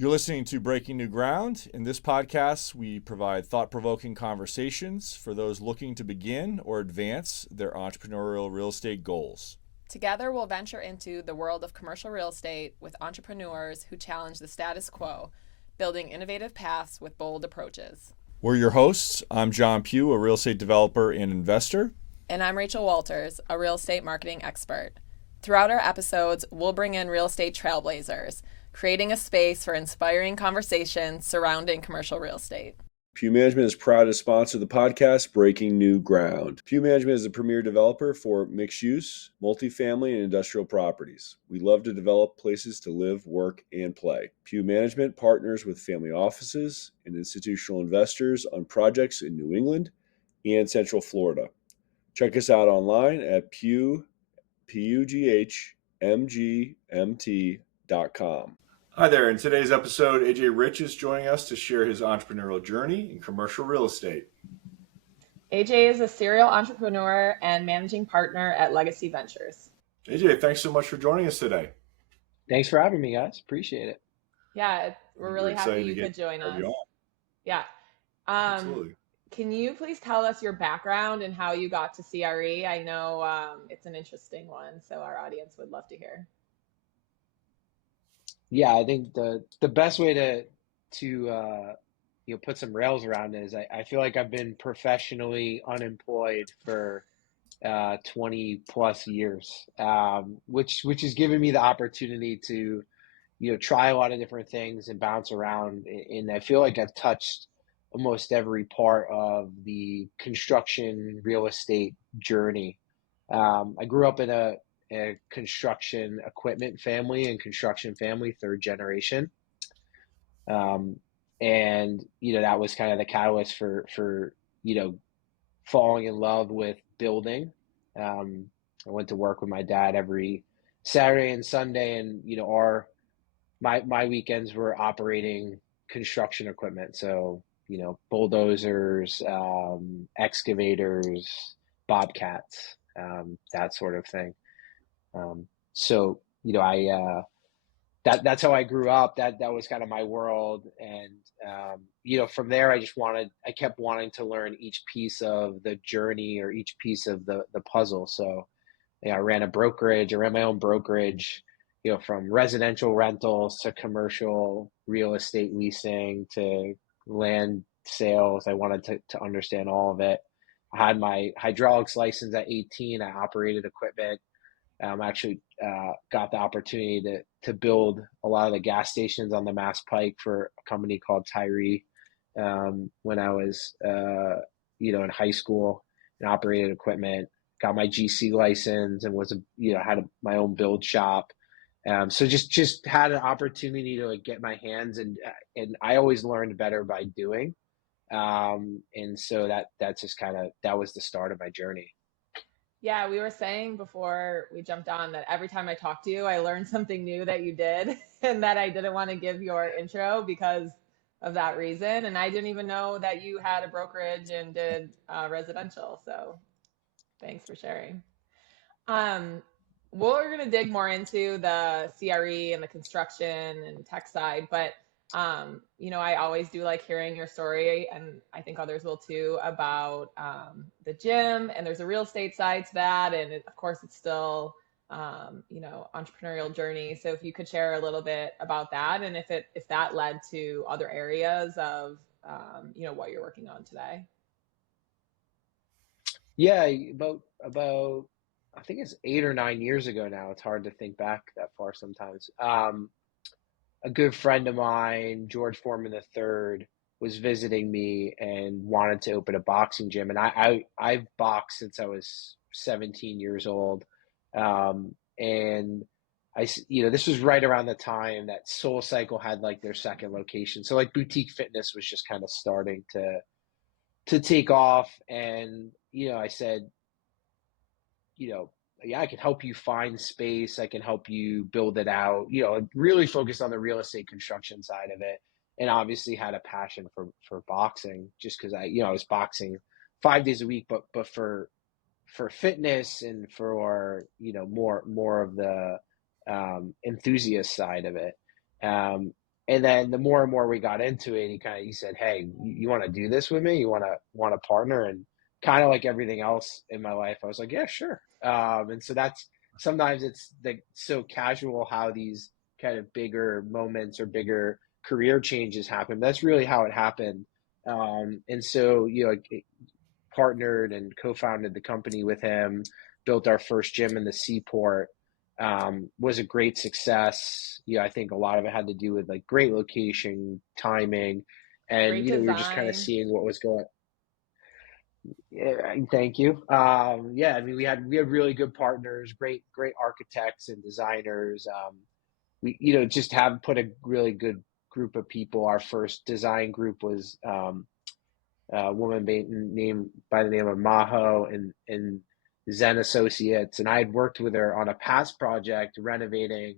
You're listening to Breaking New Ground. In this podcast, we provide thought-provoking conversations for those looking to begin or advance their entrepreneurial real estate goals. Together, we'll venture into the world of commercial real estate with entrepreneurs who challenge the status quo, building innovative paths with bold approaches. We're your hosts. I'm John Pugh, a real estate developer and investor. And I'm Rachel Walters, a real estate marketing expert. Throughout our episodes, we'll bring in real estate trailblazers, creating a space for inspiring conversations surrounding commercial real estate. Pugh Management is proud to sponsor the podcast Breaking New Ground. Pugh Management is a premier developer for mixed-use, multifamily, and industrial properties. We love to develop places to live, work, and play. Pugh Management partners with family offices and institutional investors on projects in New England and Central Florida. Check us out online at pughmgmt.com. Hi there. In today's episode, AJ Rich is joining us to share his entrepreneurial journey in commercial real estate. AJ is a serial entrepreneur and managing partner at Legacy Ventures. AJ, thanks so much for joining us today. Thanks for having me, guys. Appreciate it. Yeah, we're really happy you could join us. Yeah. Absolutely. Can you please tell us your background and how you got to CRE? I know it's an interesting one, so our audience would love to hear. Yeah, I think the best way to put some rails around it is I feel like I've been professionally unemployed for 20 plus years, which has given me the opportunity to try a lot of different things and bounce around. And I feel like I've touched almost every part of the construction real estate journey. I grew up in a construction equipment family and construction family, third generation. And, that was kind of the catalyst for falling in love with building. I went to work with my dad every Saturday and Sunday, and, my weekends were operating construction equipment. So, bulldozers, excavators, bobcats, that sort of thing. That's how I grew up. That was kind of my world. And, from there, I kept wanting to learn each piece of the journey or each piece of the puzzle. So, I ran a brokerage. I ran my own brokerage, from residential rentals to commercial real estate leasing to land sales. I wanted to understand all of it. I had my hydraulics license at 18. I operated equipment. Actually got the opportunity to build a lot of the gas stations on the Mass Pike for a company called Tyree when I was, in high school, and operated equipment. Got my GC license and was had my own build shop. So just had an opportunity to get my hands, and I always learned better by doing. And so that's just that was the start of my journey. Yeah, we were saying before we jumped on that every time I talk to you, I learned something new that you did and that I didn't want to give your intro because of that reason. And I didn't even know that you had a brokerage and did residential. So thanks for sharing. We're going to dig more into the CRE and the construction and tech side, but I always do like hearing your story, and I think others will too, about the gym, and there's a real estate side to that. And of course it's still, entrepreneurial journey. So if you could share a little bit about that, and if that led to other areas of, what you're working on today. Yeah, about I think it's 8 or 9 years ago now. It's hard to think back that far sometimes. A good friend of mine, George Foreman III, was visiting me and wanted to open a boxing gym. And I've boxed since I was 17 years old. And this was right around the time that Soul Cycle had their second location. So boutique fitness was just kind of starting to take off. And, I said, yeah, I can help you find space. I can help you build it out, really focused on the real estate construction side of it. And obviously had a passion for boxing just because I was boxing 5 days a week, but for fitness and for, more of the enthusiast side of it. And then the more and more we got into it, he said, "Hey, you want to do this with me? You want to partner?" And kind of like everything else in my life, I was like, "Yeah, sure." And so that's sometimes it's like so casual how these kind of bigger moments or bigger career changes happen. That's really how it happened. And so partnered and co-founded the company with him, built our first gym in the Seaport. Was a great success. I think a lot of it had to do with like great location, timing, and Great we were just kind of design. seeing what was going. Yeah, thank you. Yeah, I mean, we had really good partners, great architects and designers. We just have put a really good group of people. Our first design group was a woman named by the name of Maho and Zen Associates, and I had worked with her on a past project renovating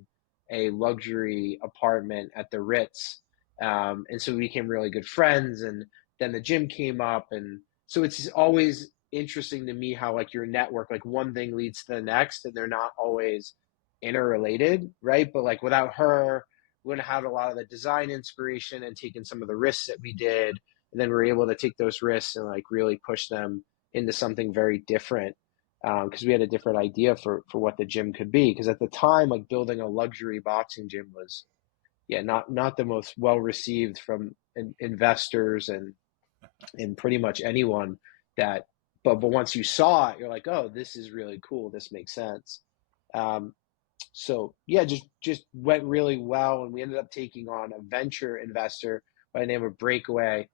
a luxury apartment at the Ritz, and so we became really good friends. And then the gym came up, and so it's always interesting to me how like your network, like one thing leads to the next, and they're not always interrelated, right? But like without her, we wouldn't have had a lot of the design inspiration and taken some of the risks that we did, and then we're able to take those risks and like really push them into something very different, because we had a different idea for what the gym could be. Because at the time, like building a luxury boxing gym was not the most well received from investors and pretty much anyone that. But once you saw it, you're like, oh, this is really cool. This makes sense. Um, so yeah, just went really well, and we ended up taking on a venture investor by the name of Breakaway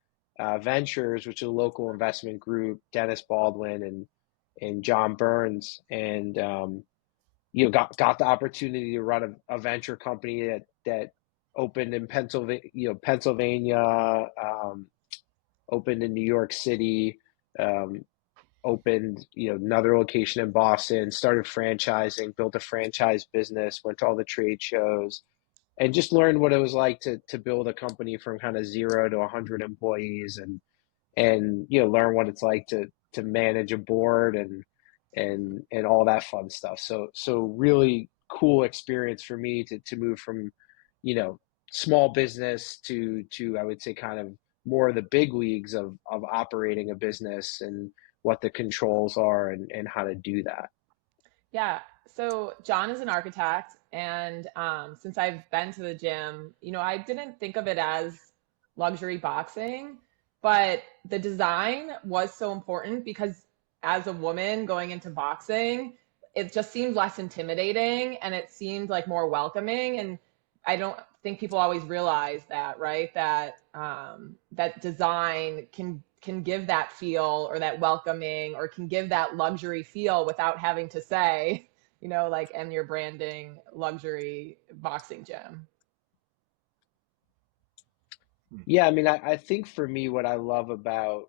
Ventures, which is a local investment group, Dennis Baldwin and John Burns, and got the opportunity to run a venture company that opened in Pennsylvania, opened in New York City, um, opened another location in Boston, started franchising, built a franchise business, went to all the trade shows, and just learned what it was like to build a company from kind of 0 to 100 employees, and learn what it's like to manage a board and all that fun stuff. So really cool experience for me to move from you know small business to I would say kind of more of the big leagues of operating a business and what the controls are and how to do that. Yeah. So John is an architect, and since I've been to the gym, I didn't think of it as luxury boxing, but the design was so important because as a woman going into boxing, it just seemed less intimidating and it seemed like more welcoming. And I don't think people always realize that, right? That design can give that feel or that welcoming or can give that luxury feel without having to say, like, and you're branding luxury boxing gym. Yeah, I mean, I think for me, what I love about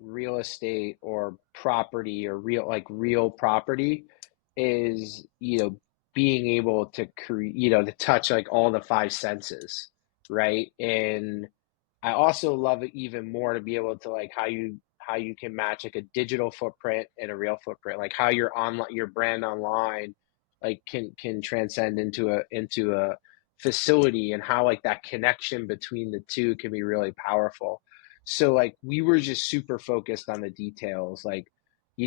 real estate or property or real property is being able to create to touch like all the five senses, right? And I also love it even more to be able to like how you can match like a digital footprint and a real footprint, like how your brand online like can transcend into a facility, and how like that connection between the two can be really powerful. So like we were just super focused on the details, like we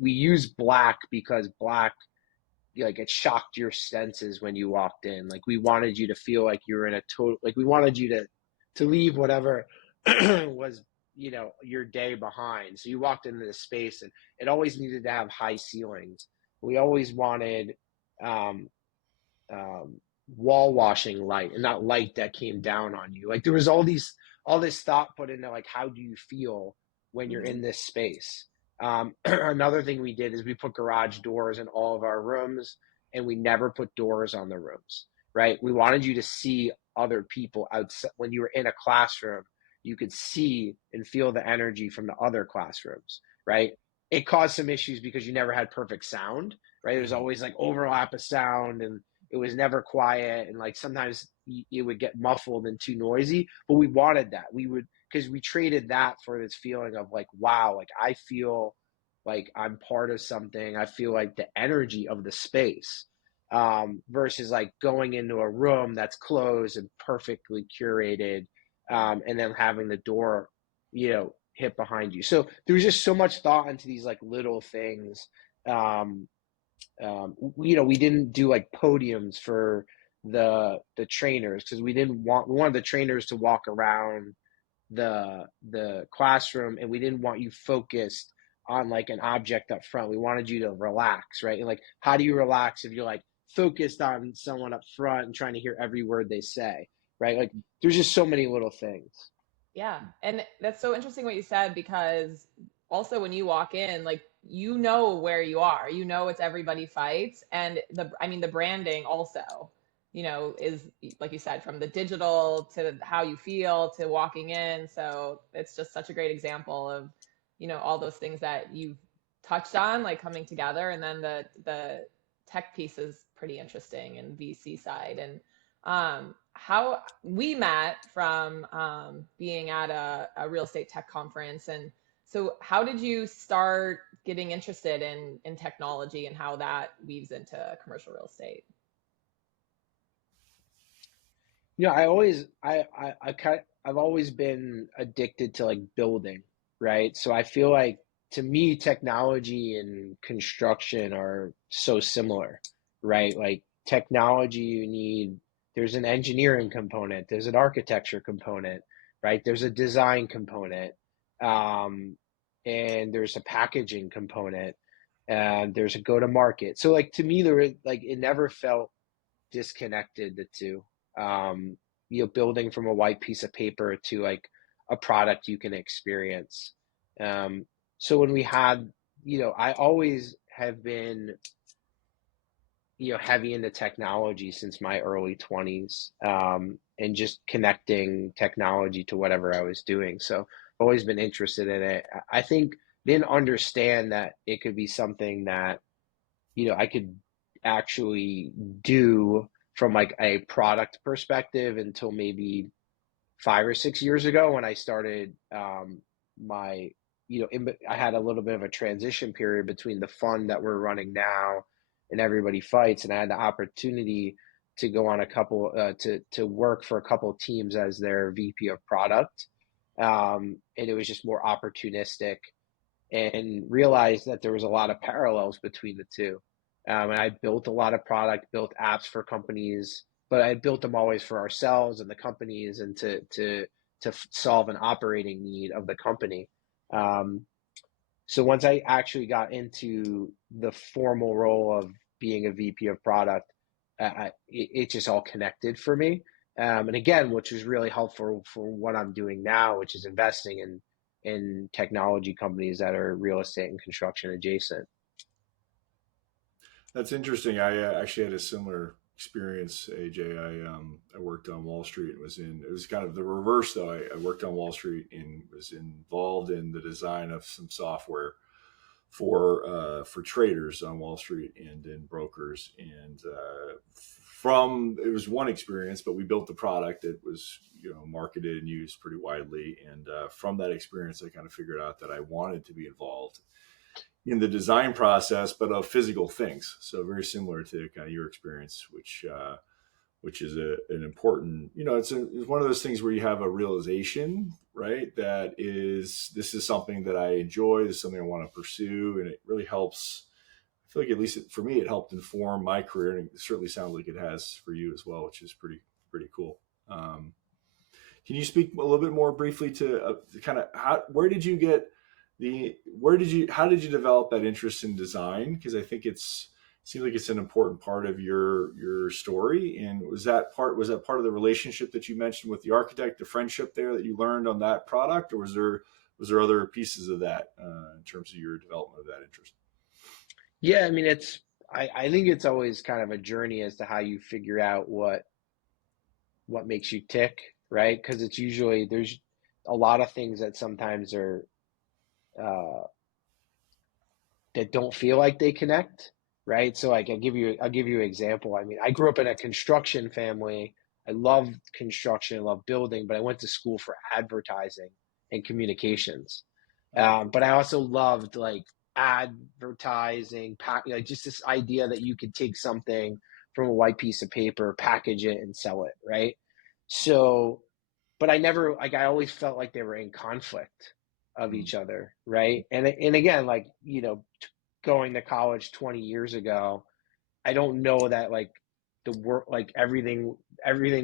used black because black, like, it shocked your senses when you walked in. Like we wanted you to feel like you were in a total, like we wanted you to leave whatever was your day behind. So you walked into this space, and it always needed to have high ceilings. We always wanted um, um, wall washing light, and not light that came down on you. Like there was all this thought put into like how do you feel when you're Mm-hmm. in this space. Another thing we did is we put garage doors in all of our rooms, and we never put doors on the rooms. Right? We wanted you to see other people outside. When you were in a classroom, you could see and feel the energy from the other classrooms. Right? It caused some issues because you never had perfect sound. Right? There was always like overlap of sound, and it was never quiet, and like sometimes it would get muffled and too noisy, but we wanted that. We would, because we traded that for this feeling of like, wow, like I feel like I'm part of something. I feel like the energy of the space. versus like going into a room that's closed and perfectly curated, and then having the door, hit behind you. So there was just so much thought into these like little things. Um, we didn't do like podiums for the trainers because we wanted the trainers to walk around the classroom, and we didn't want you focused on like an object up front. We wanted you to relax, right? And like, how do you relax if you're like focused on someone up front and trying to hear every word they say, right? Like, there's just so many little things. Yeah. And that's so interesting what you said, because also when you walk in, like, you know where you are, it's Everybody Fights. And the branding also, is, like you said, from the digital to how you feel to walking in. So it's just such a great example of, all those things that you've touched on, like coming together. And then the tech piece is pretty interesting, and VC side. And how we met from being at a real estate tech conference. And so how did you start getting interested in technology and how that weaves into commercial real estate? I've always been addicted to like building, right? So I feel like, to me, technology and construction are so similar, right? Like, technology, there's an engineering component, there's an architecture component, right? There's a design component, and there's a packaging component, and there's a go to market. So like, to me, it never felt disconnected, the two. Building from a white piece of paper to like a product you can experience. So when we had, I always have been, heavy into technology since my early 20s, and just connecting technology to whatever I was doing. So I've always been interested in it. I think didn't understand that it could be something that, I could actually do from like a product perspective until maybe 5 or 6 years ago, when I started my, I had a little bit of a transition period between the fund that we're running now and Everybody Fights, and I had the opportunity to go on a couple to work for a couple of teams as their VP of product, and it was just more opportunistic, and realized that there was a lot of parallels between the two. And I built a lot of product, built apps for companies, but I built them always for ourselves and the companies, and to solve an operating need of the company. So once I actually got into the formal role of being a VP of product, it just all connected for me. And again, which was really helpful for what I'm doing now, which is investing in technology companies that are real estate and construction adjacent. That's interesting. I actually had a similar experience, AJ. I worked on Wall Street and it was kind of the reverse though. I worked on Wall Street and was involved in the design of some software for traders on Wall Street and in brokers. And it was one experience, but we built the product that was marketed and used pretty widely. And from that experience, I kind of figured out that I wanted to be involved in the design process, but of physical things. So very similar to kind of your experience, which is an important, it's one of those things where you have a realization, right? This is something that I enjoy. This is something I want to pursue. And it really helps. I feel like, at least for me, it helped inform my career. And it certainly sounds like it has for you as well, which is pretty cool. Can you speak a little bit more briefly to kind of how did you develop that interest in design? Because I think it seems like it's an important part of your story. And was that part of the relationship that you mentioned with the architect, the friendship there that you learned on that product, or was there other pieces of that in terms of your development of that interest? Yeah, I mean, I think it's always kind of a journey as to how you figure out what makes you tick, right? Because it's usually, there's a lot of things that sometimes are that don't feel like they connect, right? So like, I'll give you an example. I mean, I grew up in a construction family. I love construction, I love building, but I went to school for advertising and communications. But I also loved like advertising, like just this idea that you could take something from a white piece of paper, package it and sell it, right? So, but I never, like, I always felt like they were in conflict of each other, right? And again, like, going to college 20 years ago, I don't know that like the work, like everything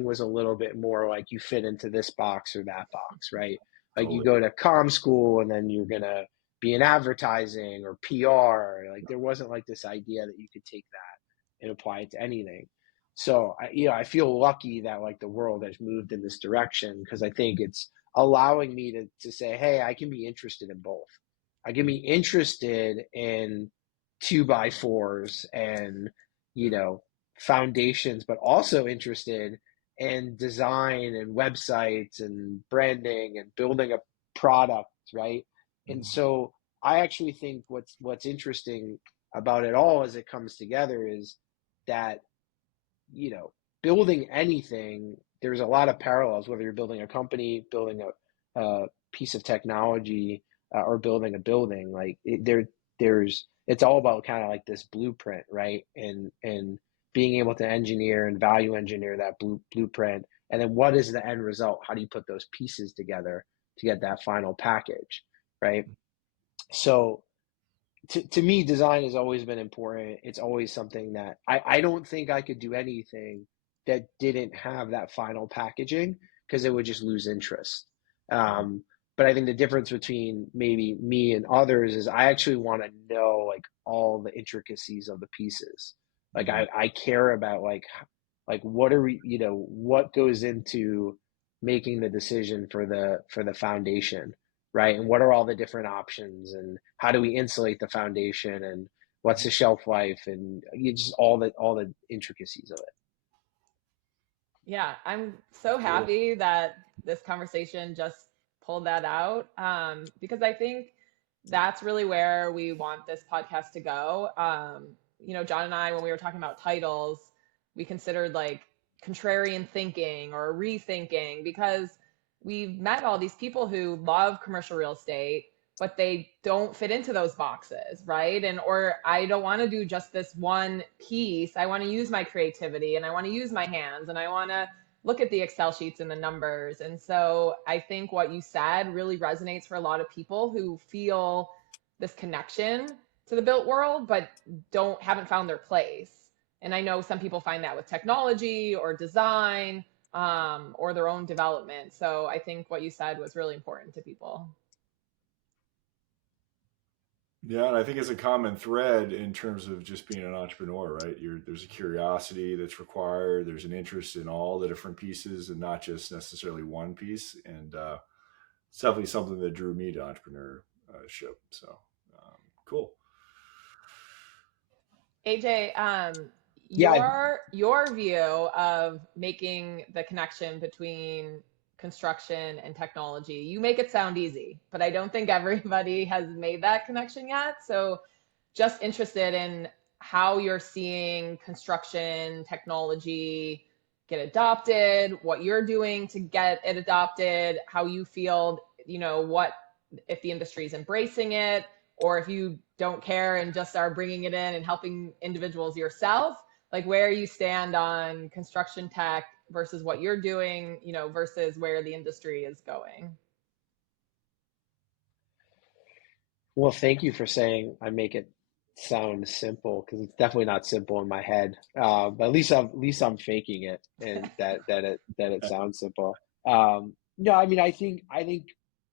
was a little bit more like you fit into this box or that box, right? Like you Totally. go to comm school and then you're gonna be in advertising or PR. Like there wasn't like this idea that you could take that and apply it to anything. So I feel lucky that like the world has moved in this direction because I think it's allowing me to say, hey, I can be interested in both. I can be interested in 2x4s and foundations, but also interested in design and websites and branding and building a product, right? And so I actually think what's interesting about it all as it comes together is that building anything, there's a lot of parallels, whether you're building a company, building a piece of technology, or building a building. Like it's all about kind of like this blueprint, right? And being able to engineer and value engineer that blueprint. And then what is the end result? How do you put those pieces together to get that final package, right? So to me, design has always been important. It's always something that I don't think I could do anything that didn't have that final packaging because it would just lose interest. But I think the difference between maybe me and others is I actually want to know like all the intricacies of the pieces. Like I care about like what are we, what goes into making the decision for the foundation, right? And what are all the different options and how do we insulate the foundation and what's the shelf life and just all the intricacies of it. Yeah, I'm so Cool. happy that this conversation just pulled that out, because I think that's really where we want this podcast to go. John and I, when we were talking about titles, we considered like contrarian thinking or rethinking because we've met all these people who love commercial real estate, but they don't fit into those boxes, right? Or I don't want to do just this one piece. I want to use my creativity and I want to use my hands and I want to look at the Excel sheets and the numbers. And so I think what you said really resonates for a lot of people who feel this connection to the built world, but haven't found their place. And I know some people find that with technology or design, or their own development. So I think what you said was really important to people. Yeah, and I think it's a common thread in terms of just being an entrepreneur, right? There's a curiosity that's required. There's an interest in all the different pieces and not just necessarily one piece. And it's definitely something that drew me to entrepreneurship. So cool. AJ, Yeah, your view of making the connection between construction and technology, you make it sound easy, but I don't think everybody has made that connection yet. So just interested in how you're seeing construction technology get adopted, what you're doing to get it adopted, how you feel, what if the industry is embracing it, or if you don't care and just are bringing it in and helping individuals yourself, like where you stand on construction tech versus what you're doing, versus where the industry is going. well, thank you for saying I make it sound simple because it's definitely not simple in my head. But at least I'm faking it, and that it sounds simple. No, I mean, I think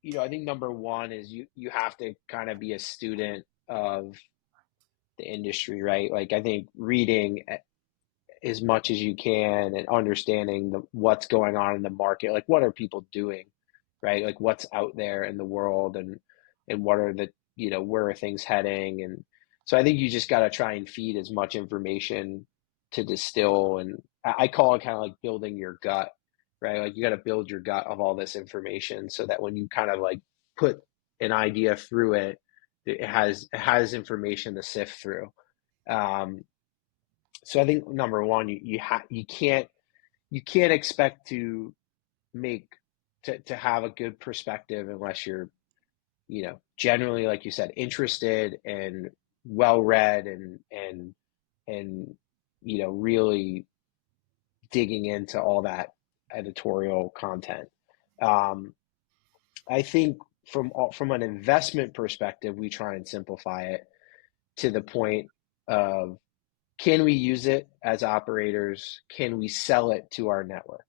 number one is you have to kind of be a student of the industry, right? Like I think reading as much as you can and understanding what's going on in the market, like what are people doing, right? Like what's out there in the world and what are the, where are things heading? And so I think you just got to try and feed as much information to distill. And I call it kind of like building your gut, right? Like you got to build your gut of all this information so that when you kind of like put an idea through it, it has information to sift through. Um, so I think number one, you can't expect to make to have a good perspective unless you're, generally, like you said, interested and well read and really digging into all that editorial content. I think from an investment perspective, we try and simplify it to the point of, can we use it as operators? Can we sell it to our network?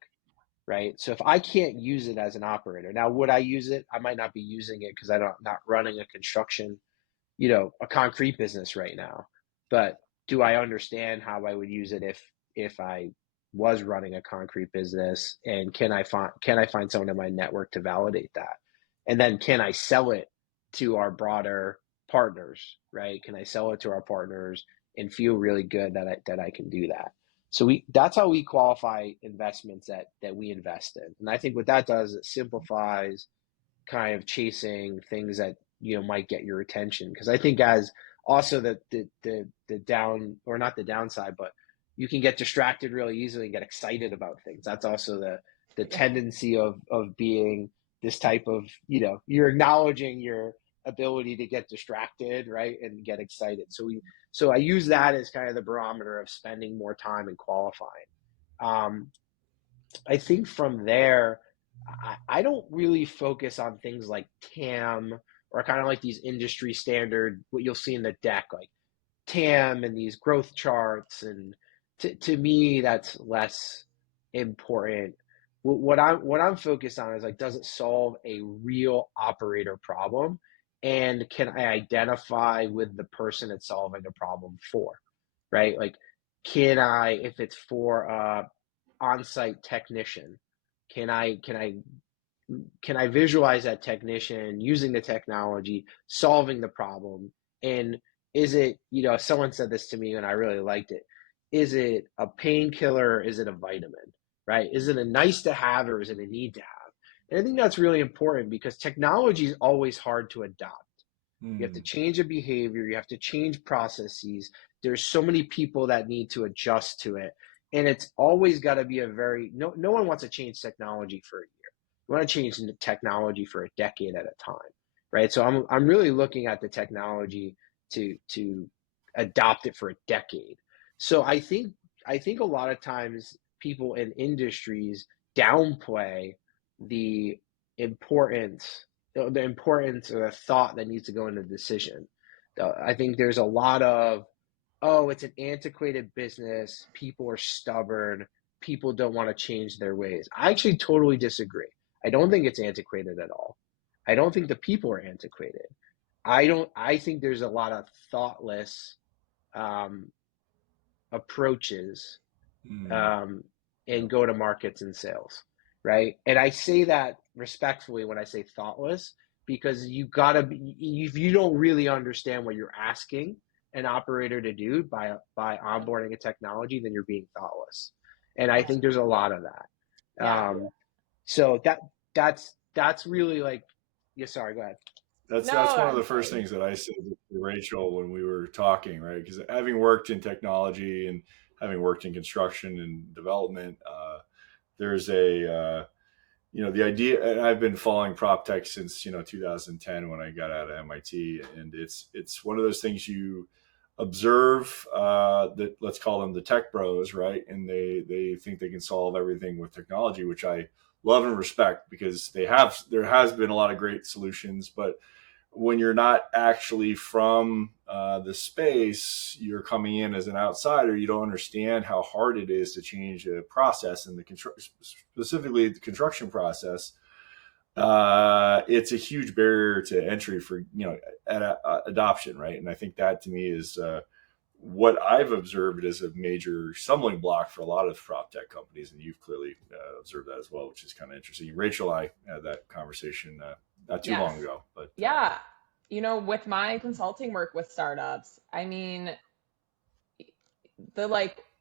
Right. So if I can't use it as an operator, now would I use it? I might not be using it because I'm not running a construction, a concrete business right now. But do I understand how I would use it if I was running a concrete business? And can I find someone in my network to validate that? And then can I sell it to our broader partners? Right? Can I sell it to our partners and feel really good that I can do that? So that's how we qualify investments that we invest in. And I think what that does, it simplifies kind of chasing things that might get your attention. Because I think as also the down, or not the downside, but you can get distracted really easily and get excited about things. That's also the tendency of being this type of, you're acknowledging your ability to get distracted, right, and get excited. So I use that as kind of the barometer of spending more time and qualifying. I think from there, I don't really focus on things like TAM or kind of like these industry standard, what you'll see in the deck, like TAM and these growth charts. And to me, that's less important. What I'm focused on is, like, does it solve a real operator problem? And can I identify with the person it's solving a problem for, right? Like, if it's for a on-site technician, can I visualize that technician using the technology, solving the problem? And is it, someone said this to me and I really liked it. Is it a painkiller? Is it a vitamin, right? Is it a nice to have, or is it a need to have? And I think that's really important, because technology is always hard to adopt. You have to change a behavior. You have to change processes. There's so many people that need to adjust to it. And it's always got to be no one wants to change technology for a year. You want to change the technology for a decade at a time, right? So I'm really looking at the technology to adopt it for a decade. So I think a lot of times people in industries downplay the importance of the thought that needs to go into the decision. I think there's a lot of, oh, it's an antiquated business, people are stubborn, people don't want to change their ways. I actually totally disagree. I don't think it's antiquated at all. I don't think the people are antiquated. I think there's a lot of thoughtless approaches in go-to-markets and sales, right? And I say that respectfully when I say thoughtless, because if you don't really understand what you're asking an operator to do by onboarding a technology, then you're being thoughtless. And I think there's a lot of that. Yeah. So that's really like, yeah, sorry, go ahead. That's one of the first things that I said to Rachel when we were talking, right? Because having worked in technology and having worked in construction and development, there's the idea, and I've been following prop tech since 2010 when I got out of MIT, and it's one of those things you observe that, let's call them the tech bros, right? And they think they can solve everything with technology, which I love and respect, because there has been a lot of great solutions, but when you're not actually from the space, you're coming in as an outsider, you don't understand how hard it is to change a process, and specifically the construction process. It's a huge barrier to entry for adoption, right? And I think that, to me, is what I've observed as a major stumbling block for a lot of prop tech companies, and you've clearly observed that as well, which is kind of interesting. Rachel and I had that conversation not too long ago, but yeah, with my consulting work with startups, I mean,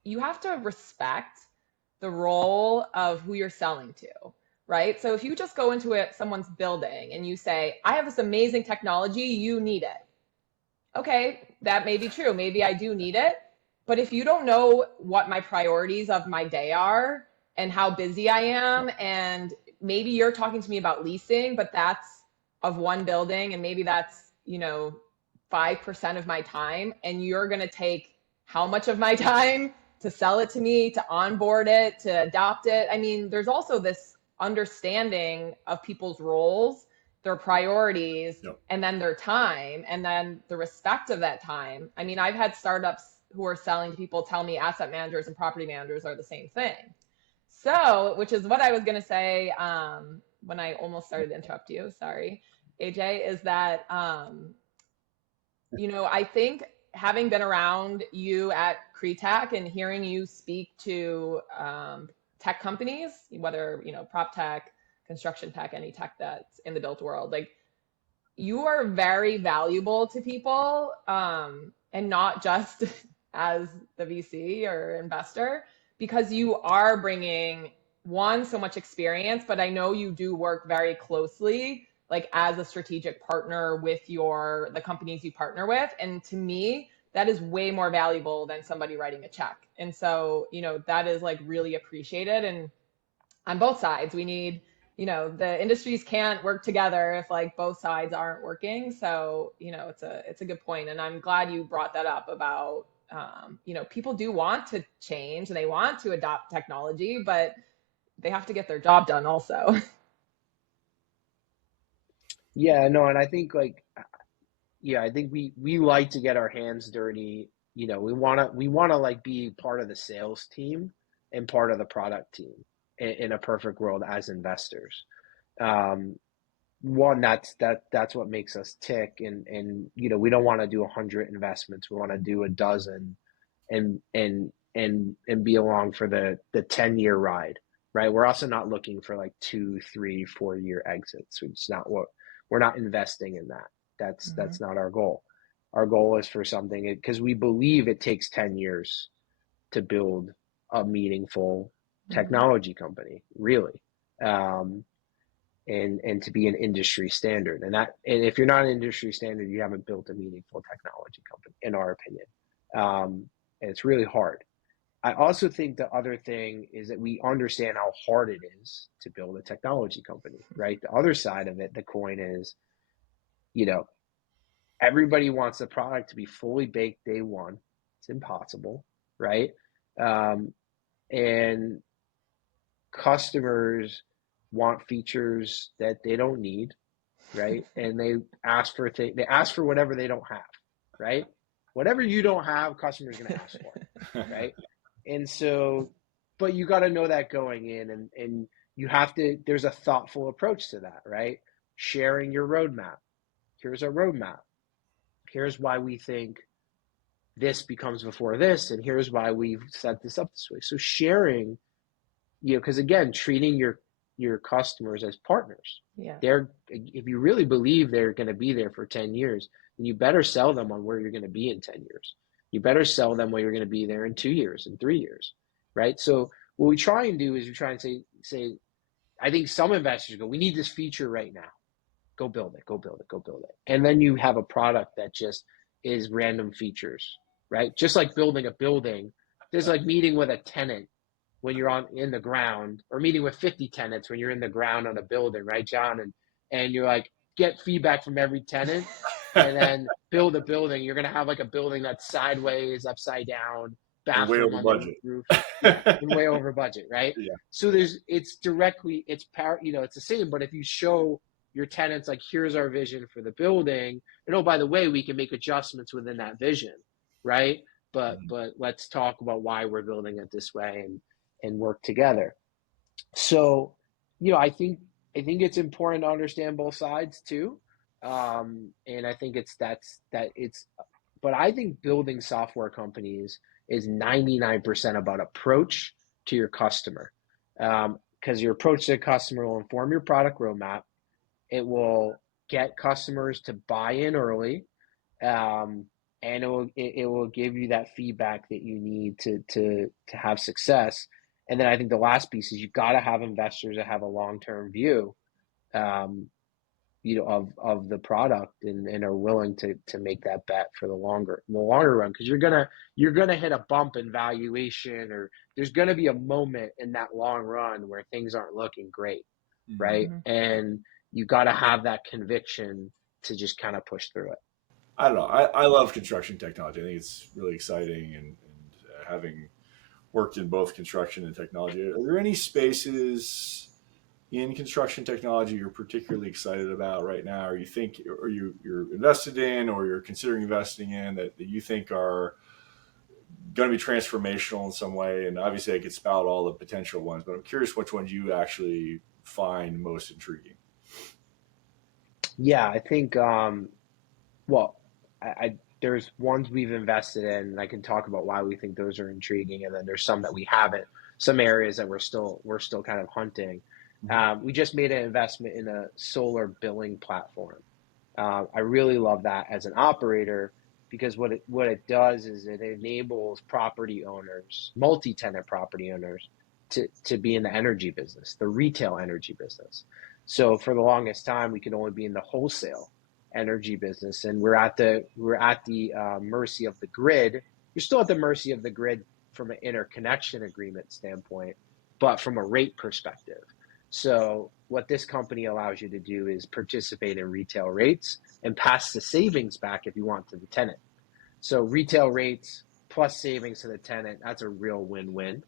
you have to respect the role of who you're selling to, right? So if you just go into someone's building and you say, I have this amazing technology, you need it. Okay, that may be true. Maybe I do need it. But if you don't know what my priorities of my day are and how busy I am, and maybe you're talking to me about leasing, but that's of one building, and maybe that's 5% of my time, and you're going to take how much of my time to sell it to me, to onboard it, to adopt it. I mean, there's also this understanding of people's roles, their priorities, Yep. and then their time, and then the respect of that time. I mean, I've had startups who are selling to people tell me asset managers and property managers are the same thing. So, which is what I was going to say when I almost started to interrupt you. Sorry, AJ, is that, I think having been around you at CRETAC and hearing you speak to tech companies, whether, prop tech, construction tech, any tech that's in the built world, like, you are very valuable to people, and not just as the VC or investor, because you are bringing so much experience, but I know you do work very closely, like as a strategic partner with the companies you partner with. And to me, that is way more valuable than somebody writing a check. And so, that is like really appreciated. And on both sides, we need, the industries can't work together if like both sides aren't working. So, it's a good point. And I'm glad you brought that up about, people do want to change and they want to adopt technology, but they have to get their job done also. Yeah, no, and I think I think we like to get our hands dirty. We wanna like be part of the sales team and part of the product team in a perfect world as investors. One, that's what makes us tick, and we don't want to do 100 investments. We want to do a dozen, and be along for the 10-year ride, right? We're also not looking for like 2, 3, 4 year exits. It's not what we're not investing in that. That's not our goal. Our goal is for something, because we believe it takes 10 years to build a meaningful technology company, really. And to be an industry standard. And if you're not an industry standard, you haven't built a meaningful technology company, in our opinion. And it's really hard. I also think the other thing is that we understand how hard it is to build a technology company, right? The other side of it, the coin is, everybody wants the product to be fully baked day one. It's impossible, right? And customers want features that they don't need, right? And they ask for whatever they don't have, right? Whatever you don't have, customers are going to ask for, right? And so, but you got to know that going in, and you have to, there's a thoughtful approach to that, right? Sharing your roadmap. Here's our roadmap. Here's why we think this becomes before this, and here's why we've set this up this way. So sharing, because again, treating your customers as partners. Yeah. If you really believe they're going to be there for 10 years, then you better sell them on where you're going to be in 10 years. You better sell them where you're going to be there in 2 years, in 3 years, right? So what we try and do is we try and say, I think some investors go, we need this feature right now. Go build it, go build it, go build it. And then you have a product that just is random features, right? Just like building a building, there's like meeting with a tenant when you're in the ground, or meeting with 50 tenants when you're in the ground on a building, right, John? And you're like, get feedback from every tenant and then build a building. You're going to have like a building that's sideways, upside down, bathroom on the roof, and way over budget, right? Yeah. So it's the same, but if you show your tenants, like, here's our vision for the building, and oh, by the way, we can make adjustments within that vision, right? But let's talk about why we're building it this way, and work together. So, I think it's important to understand both sides too. And I think but I think building software companies is 99% about approach to your customer. Because your approach to the customer will inform your product roadmap. It will get customers to buy in early. And it will give you that feedback that you need to have success. And then I think the last piece is you've got to have investors that have a long-term view, of the product, and are willing to make that bet for the longer run, because you're gonna hit a bump in valuation, or there's gonna be a moment in that long run where things aren't looking great, right? And you got to have that conviction to just kind of push through it. I don't know. I love construction technology. I think it's really exciting, and having worked in both construction and technology. Are there any spaces in construction technology you're particularly excited about right now, or you think, or you're invested in, or you're considering investing in, that you think are going to be transformational in some way? And obviously, I could spout all the potential ones, but I'm curious which ones you actually find most intriguing. Yeah, I think well, there's ones we've invested in, and I can talk about why we think those are intriguing, and then there's some that we haven't, some areas that we're still kind of hunting. We just made an investment in a solar billing platform. I really love that as an operator, because what it does is it enables property owners, multi-tenant property owners, to be in the energy business, the retail energy business. So for the longest time, we could only be in the wholesale energy business, and we're at the mercy of the grid. You're still at the mercy of the grid from an interconnection agreement standpoint, but from a rate perspective. So what this company allows you to do is participate in retail rates and pass the savings back if you want to the tenant. So retail rates plus savings to the tenant, that's a real win-win.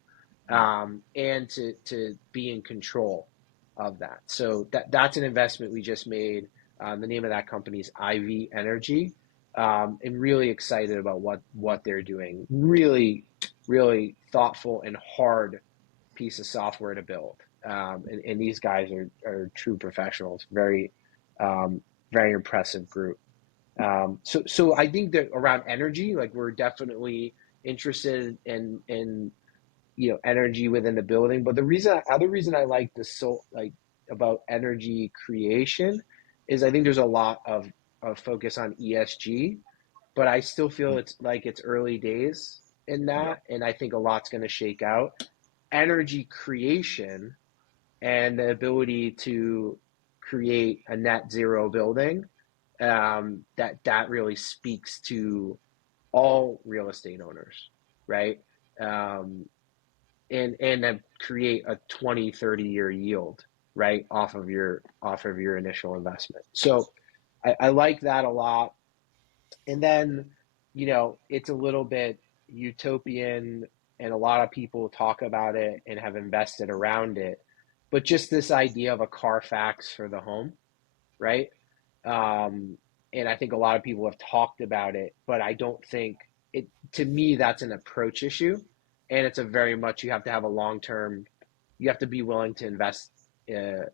And to be in control of that. So that's an investment we just made. The name of that company is IV Energy. And really excited about what they're doing. Really, really thoughtful and hard piece of software to build. And these guys are true professionals. Very, very impressive group. So I think that around energy, like, we're definitely interested in energy within the building. But the other reason I like about energy creation is I think there's a lot of focus on ESG, but I still feel it's early days in that, and I think a lot's going to shake out. Energy creation and the ability to create a net zero building, that really speaks to all real estate owners, right? And then create a 20-30 year yield, right, off of your initial investment. So I like that a lot. And then, it's a little bit utopian, and a lot of people talk about it and have invested around it, but just this idea of a Carfax for the home, right? And I think a lot of people have talked about it, but I don't think it, to me, that's an approach issue. And it's a very much, you have to have a long-term, you have to be willing to invest in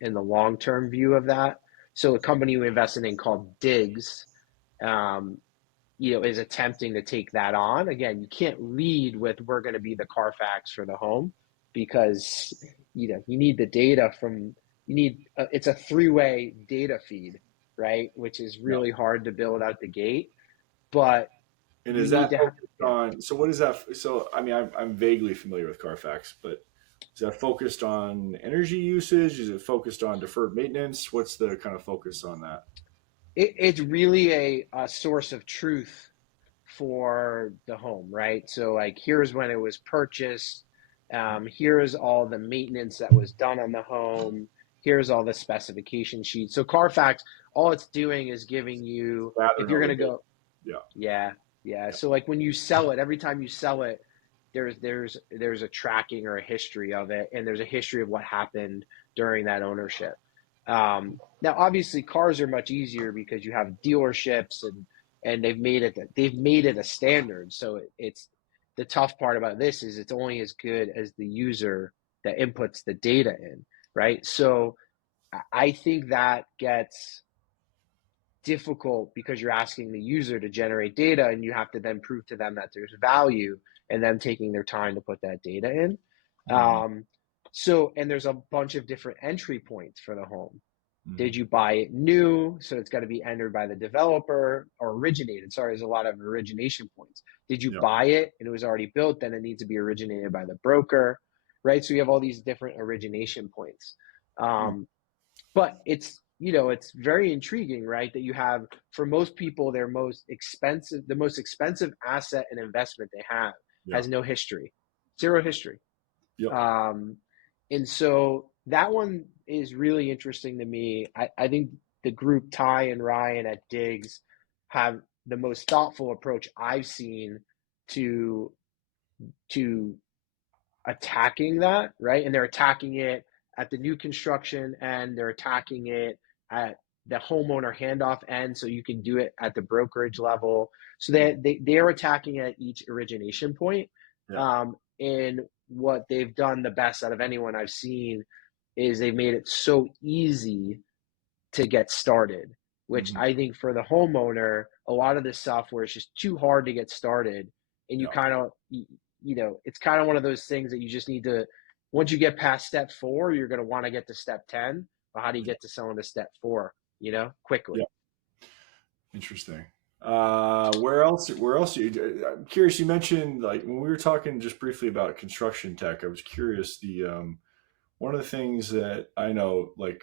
the long-term view of that. So a company we invested in called Diggs, is attempting to take that on. Again, you can't lead with, we're going to be the Carfax for the home, because, you need the data it's a three-way data feed, right? Which is really hard to build out the gate. But and is that focused on? So what is that? So I mean, I'm vaguely familiar with Carfax, but is that focused on energy usage? Is it focused on deferred maintenance? What's the kind of focus on that? It's really a source of truth for the home, right? So, like, here's when it was purchased. Here's all the maintenance that was done on the home. Here's all the specification sheets. So Carfax, all it's doing is giving you, if you're going to go, yeah. So like when you sell it, every time you sell it, there's a tracking or a history of it, and there's a history of what happened during that ownership. Now, obviously, cars are much easier because you have dealerships, and they've made it a standard. So it's the tough part about this is it's only as good as the user that inputs the data in, right? So I think that gets difficult because you're asking the user to generate data, and you have to then prove to them that there's value and them taking their time to put that data in. And there's a bunch of different entry points for the home. Did you buy it new? So it's got to be entered by the developer, or originated. Sorry, there's a lot of origination points. Did you buy it and it was already built? Then it needs to be originated by the broker, right? So you have all these different origination points. But it's very intriguing, right? That you have, for most people, the most expensive asset and investment they have has no history, zero history. And so that one is really interesting to me. I think the group, Ty and Ryan at Diggs, have the most thoughtful approach I've seen to attacking that, right? And they're attacking it at the new construction and they're attacking it at the homeowner handoff end, so you can do it at the brokerage level. So they're attacking at each origination point. Yeah. And what they've done the best out of anyone I've seen is they've made it so easy to get started, which I think for the homeowner, a lot of this software is just too hard to get started. And you Yeah. kind of, it's kind of one of those things that you just need to, once you get past step 4, you're going to want to get to step 10. But how do you get to someone to step 4, quickly? Yeah. Interesting. Where else? I'm curious. You mentioned, like, when we were talking just briefly about construction tech, I was curious. One of the things that I know, like,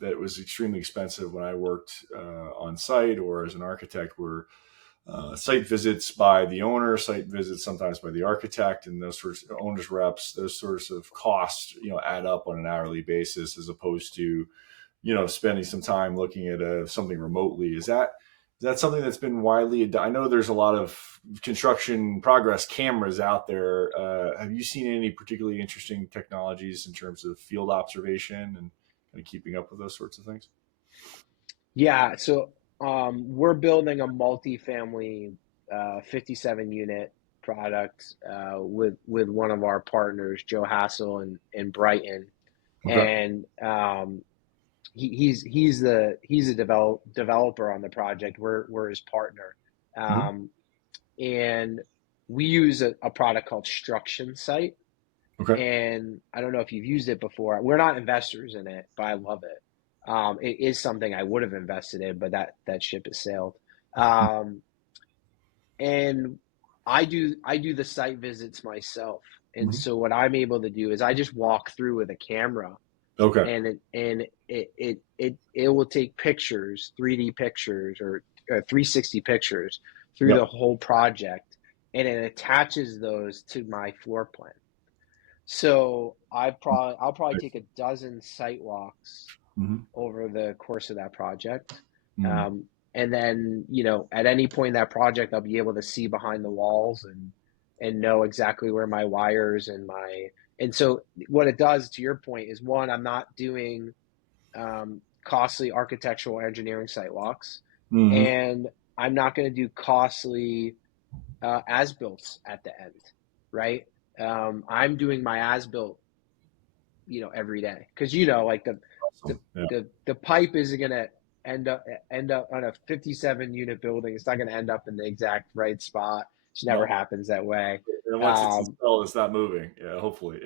that was extremely expensive when I worked on site or as an architect, were site visits by the owner, site visits sometimes by the architect, and those sorts of owners reps. Those sorts of costs, add up on an hourly basis, as opposed to, spending some time looking at something remotely. Is that something that's been widely? I know there's a lot of construction progress cameras out there. Have you seen any particularly interesting technologies in terms of field observation and kind of keeping up with those sorts of things? Yeah. So we're building a multifamily 57 unit product with one of our partners, Joe Hassel in Brighton. Okay. And he's a developer on the project. We're his partner, and we use a product called Struction Site. Okay. And I don't know if you've used it before. We're not investors in it, but I love it. It is something I would have invested in, but that ship has sailed. And I do the site visits myself, and so what I'm able to do is I just walk through with a camera. Okay. And it will take pictures, 3D pictures or 360 pictures through the whole project, and it attaches those to my floor plan. So I'll probably take a dozen site walks over the course of that project. And then, at any point in that project, I'll be able to see behind the walls and know exactly where my wires and so what it does, to your point, is, one, I'm not doing costly architectural engineering site walks, and I'm not going to do costly as-builts at the end, right? I'm doing my as-built, every day, because like the pipe isn't going to end up on a 57 unit building. It's not going to end up in the exact right spot. It never happens that way. Unless it's installed, it's not moving. Yeah, hopefully.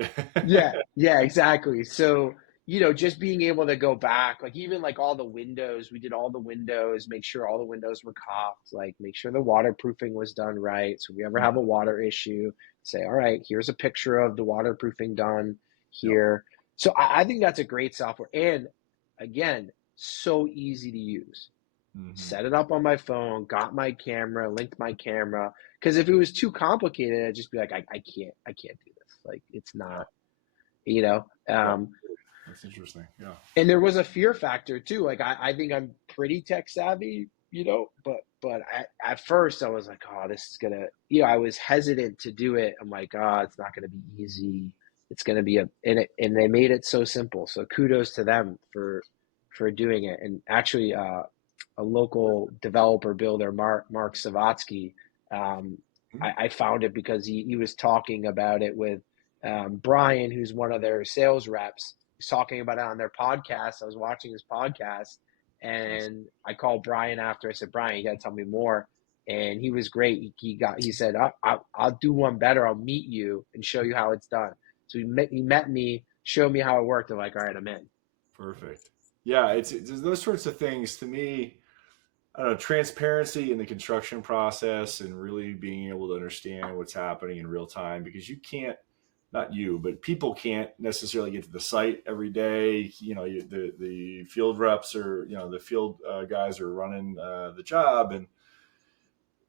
Yeah, exactly. So, just being able to go back, like, even like all the windows, we did all the windows, make sure all the windows were caulked, like make sure the waterproofing was done right. So if we ever have a water issue, say, all right, here's a picture of the waterproofing done here. So I think that's a great software. And again, so easy to use. Set it up on my phone, got my camera, linked my camera. Because if it was too complicated, I'd just be like, I can't do this. Like, it's not, That's interesting. Yeah. And there was a fear factor too. Like, I think I'm pretty tech savvy, but at first I was like, oh, this is gonna, I was hesitant to do it. I'm like, oh, it's not gonna be easy. It's gonna be and they made it so simple. So kudos to them for doing it. And actually, a local developer builder, Mark Savatsky, I found it because he was talking about it with Brian, who's one of their sales reps. He's talking about it on their podcast. I was watching his podcast, and I called Brian after. I said, Brian, you got to tell me more. And he was great. He said, I'll do one better. I'll meet you and show you how it's done. So he met me, showed me how it worked. I'm like, all right, I'm in. Perfect. Yeah, it's those sorts of things to me. I don't know, transparency in the construction process and really being able to understand what's happening in real time, because you can't, not you, but people can't necessarily get to the site every day. The field reps or, the field guys are running the job, and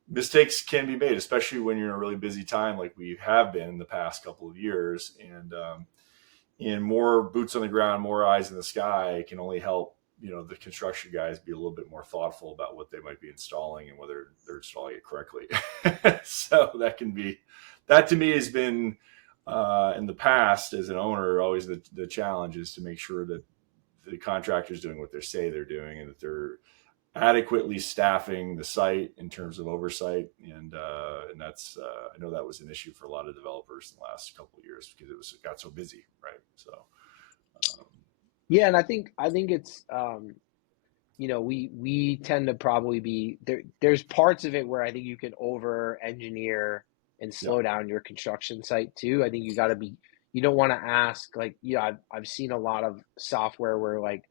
mistakes can be made, especially when you're in a really busy time like we have been in the past couple of years. And more boots on the ground, more eyes in the sky can only help the construction guys be a little bit more thoughtful about what they might be installing and whether they're installing it correctly. So that to me has been in the past, as an owner, always the challenge is to make sure that the contractor's doing what they say they're doing, and that they're adequately staffing the site in terms of oversight. And that's I know that was an issue for a lot of developers in the last couple of years because it got so busy, right? So um, Yeah, and I think it's we tend to probably be there. There's parts of it where I think you can over engineer and yeah, slow down your construction site too. I think you don't want to ask, like, I've seen a lot of software where, like,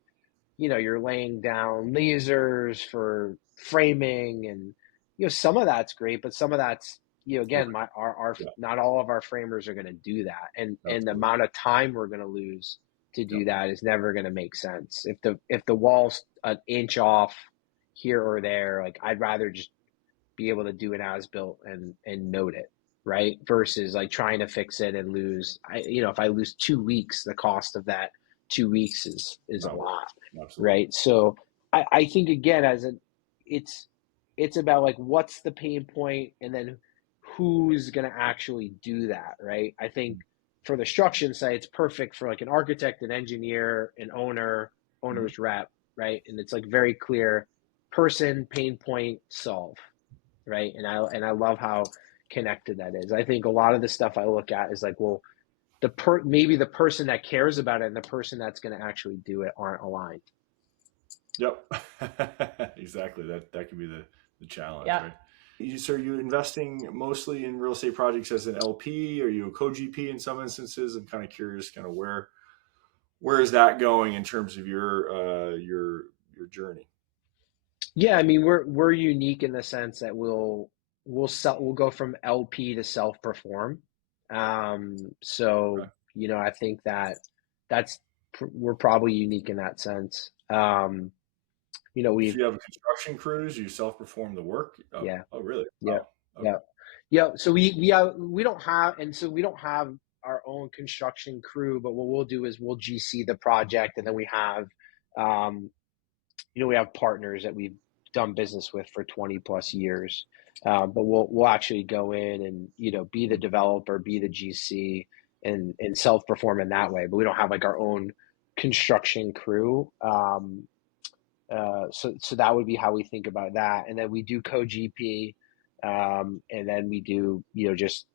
you're laying down lasers for framing, and some of that's great, but some of that's, again, over, our yeah, not all of our framers are going to do that, and the absolutely, amount of time we're going to lose to yeah, do that is never going to make sense. If the wall's an inch off here or there, like, I'd rather just be able to do an as built and note it, right? Versus like trying to fix it and lose. If I lose 2 weeks, the cost of that 2 weeks is a not worth lot, it. Absolutely, right? So I think, again, it's it's about, like, what's the pain point, and then who's going to actually do that, right? I think for the construction site, it's perfect for, like, an architect, an engineer, an mm-hmm. owner's rep, right? And it's like very clear: person, pain point, solve, right? And I love how connected that is. I think a lot of the stuff I look at is like, well, maybe the person that cares about it and the person that's going to actually do it aren't aligned. Yep, exactly. That could be the challenge, Yeah. right? So are you investing mostly in real estate projects as an LP? Are you a co-GP in some instances? I'm kind of curious, kind of where is that going in terms of your journey? Yeah, I mean, we're unique in the sense that we'll go from LP to self perform. So Okay. I think that's we're probably unique in that sense. So We've you have a construction crews, you self-perform the work. Oh, yeah. oh really? Yeah, Wow. yeah, Okay. yeah. So we don't have our own construction crew, but what we'll do is we'll GC the project, and then um, we have partners that we've done business with for 20 plus years. But we'll actually go in and be the developer, be the GC, and self perform in that way. But we don't have, like, our own construction crew. So that would be how we think about that, and then we do co GP, and then we do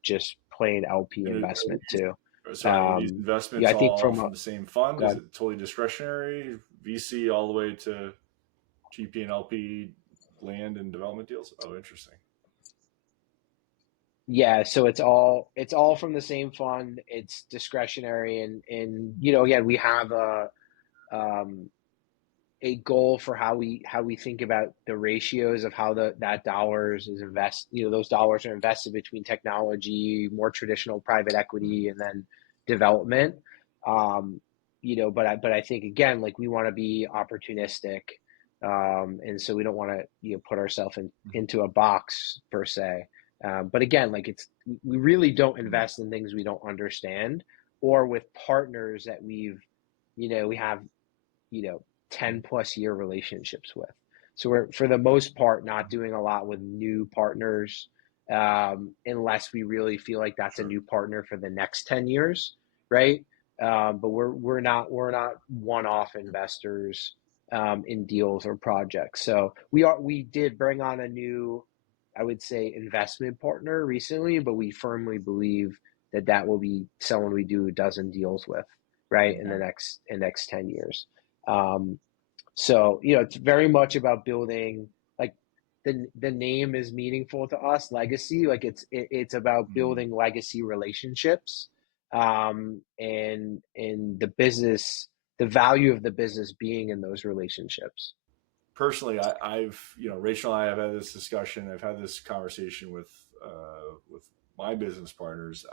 just plain LP And investment too. sorry, are these Yeah, investments I think all from from the same fund? Is God, it totally discretionary, VC all the way to GP and LP land and development deals? Oh, interesting. yeah, so it's all from the same fund. It's discretionary, and again, we have um, a goal for how we think about the ratios of how that dollars is those dollars are invested between technology, more traditional private equity, and then development. um but I think, again, like, we want to be opportunistic, and so we don't want to put ourselves into a box per se. But again, like, we really don't invest in things we don't understand, or with partners that we have you know 10 plus year relationships with. So we're, for the most part, not doing a lot with new partners, unless we really feel like that's a Sure. new partner for the next 10 years, right? But we're not one-off investors in deals or projects. So we did bring on a new, I would say, investment partner recently, but we firmly believe that will be someone we do a dozen deals with, right, in the Okay. next 10 years. Um, so it's very much about building, like, the name is meaningful to us, legacy. Like, it's about Mhm. building legacy relationships, and the value of the business being in those relationships. Personally, I've Rachel and I have had this discussion. I've had this conversation with my business partners.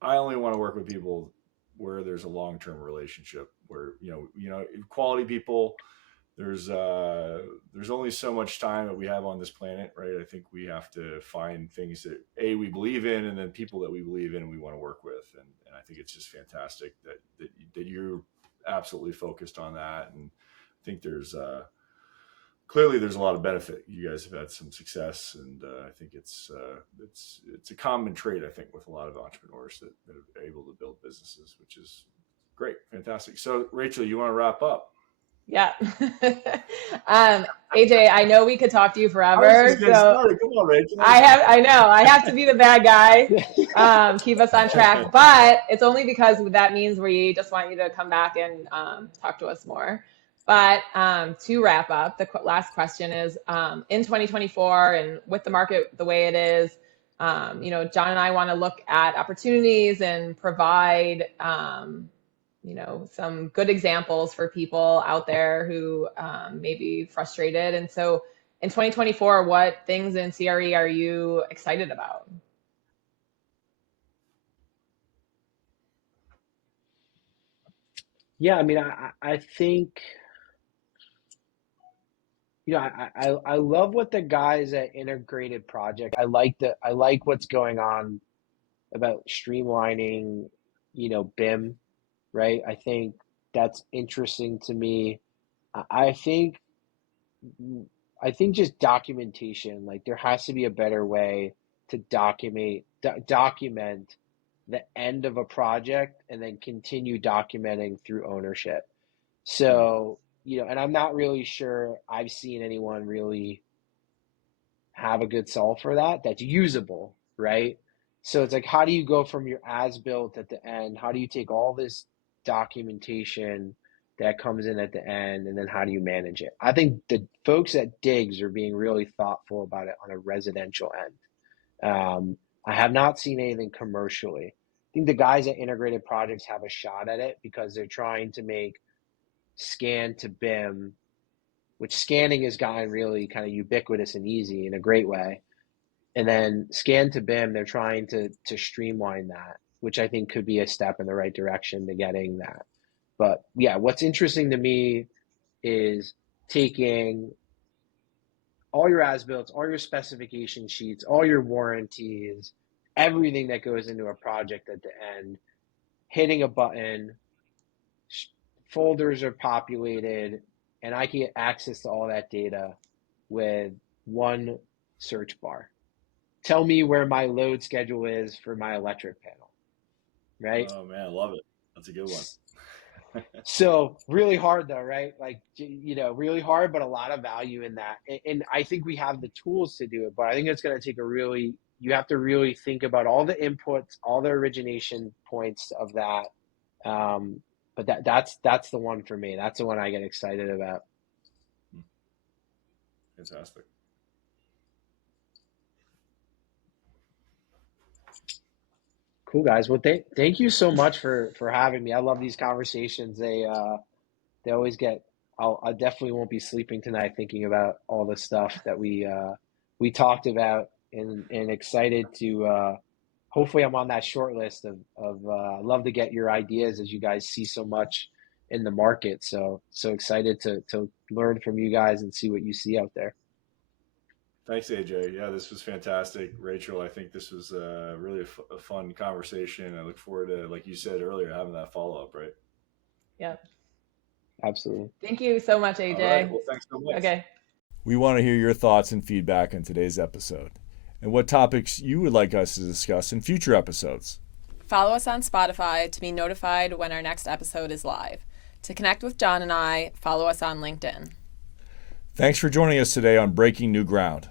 I only want to work with people where there's a long term relationship. Where quality people. There's only so much time that we have on this planet, right? I think we have to find things that we believe in, and then people that we believe in and we want to work with. And I think it's just fantastic that you're absolutely focused on that. And I think there's clearly there's a lot of benefit. You guys have had some success, and I think it's a common trait, I think, with a lot of entrepreneurs that are able to build businesses, which is great, fantastic. So Rachel, you want to wrap up? Yeah. AJ, I know we could talk to you I was forever. just getting So started. Come on, Rachel. I know I have to be the bad guy, keep us on track, but it's only because that means we just want you to come back and talk to us more. But to wrap up, the last question is, in 2024 and with the market the way it is, John and I want to look at opportunities and provide, some good examples for people out there who may be frustrated. And so in 2024, what things in CRE are you excited about? Yeah, I mean, I think, I love what the guys at Integrated Project. I like what's going on about streamlining, BIM, right? I think that's interesting to me. I think just documentation, like there has to be a better way to document the end of a project and then continue documenting through ownership. So, and I'm not really sure I've seen anyone really have a good solve for that that's usable, right? So it's like, how do you go from your as built at the end? How do you take all this documentation that comes in at the end, and then how do you manage it? I think the folks at Diggs are being really thoughtful about it on a residential end. I have not seen anything commercially. I think the guys at Integrated Projects have a shot at it because they're trying to make scan to BIM, which scanning has gotten really kind of ubiquitous and easy in a great way. And then scan to BIM, they're trying to streamline that, which I think could be a step in the right direction to getting that. But yeah, what's interesting to me is taking all your as-builts, all your specification sheets, all your warranties, everything that goes into a project at the end, hitting a button, folders are populated, and I can get access to all that data with one search bar. Tell me where my load schedule is for my electric panel, right? Oh man, I love it. That's a good one. So really hard though, right? Like, really hard, but a lot of value in that. And I think we have the tools to do it, but I think it's going to take you have to really think about all the inputs, all the origination points of that. But that's the one for me. That's the one I get excited about. Fantastic. Cool, guys. Well, thank you so much for having me. I love these conversations. They always get. I definitely won't be sleeping tonight thinking about all the stuff that we talked about, and excited to. Hopefully, I'm on that short list of. Love to get your ideas as you guys see so much in the market. So excited to learn from you guys and see what you see out there. Thanks, AJ. Yeah, this was fantastic. Rachel, I think this was really a fun conversation. I look forward to, like you said earlier, having that follow-up, right? Yep. Absolutely. Thank you so much, AJ. All right. Well, thanks so much. Okay. We want to hear your thoughts and feedback on today's episode and what topics you would like us to discuss in future episodes. Follow us on Spotify to be notified when our next episode is live. To connect with John and I, follow us on LinkedIn. Thanks for joining us today on Breaking New Ground.